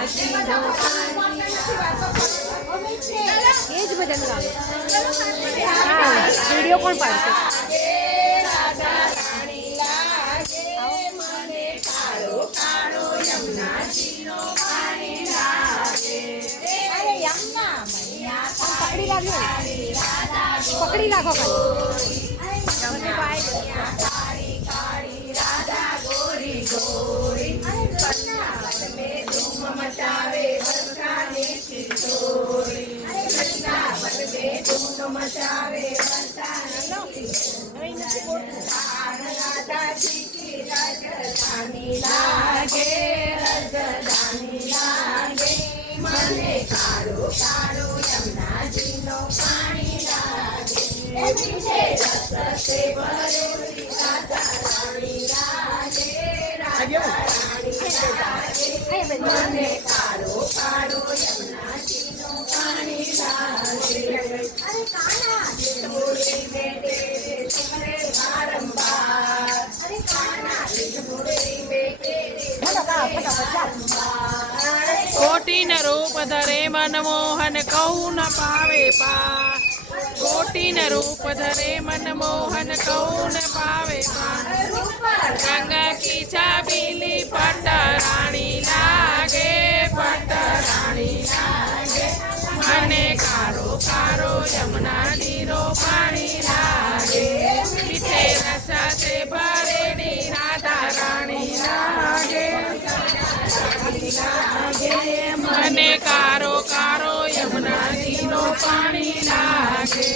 એ જ ભજન ગાવે. હા વિડીયો કોણ પાડશે? પકડી રાખો कोटि न रूप धरे मनमोहन कहू न पावे पा. कोटि न रूप धरे मनमोहन कहू न पावे पा. गंगा की छबीली पट रानी लागे, पट रानी लागे. मने कारो कारो यमुना जीरो पानी लागे. मीठे रस से भरेली राधा रानी लागे. मने कारो कारो यमुना जीरो पानी लागे.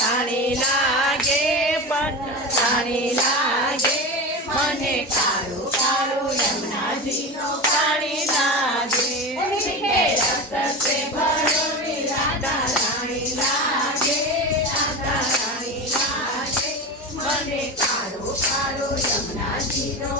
रानी लागे पट रानी लागे. मने कारो कारो यमुना जीनो पानी लागे. मीठे रस से भरेली राधा रानी लागे, राधा रानी लागे. मने कारो कारो यमुना जीनो